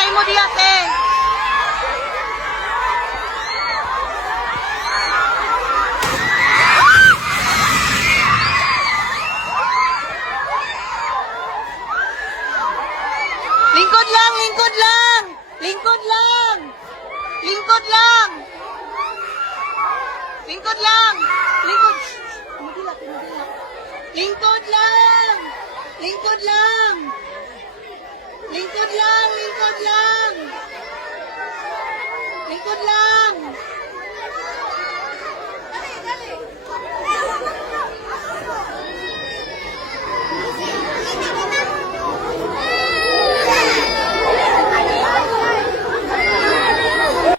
sa imo diya, te. Lingkod lang, lingkod lang. Lingkod lang. Lingkod lang. Lingkod lang. Lingkod. Tumagilak, tumagilak. Lingkod lang. Lingkod lang. Lingkod lang, lingkod lang. Lingkod lang.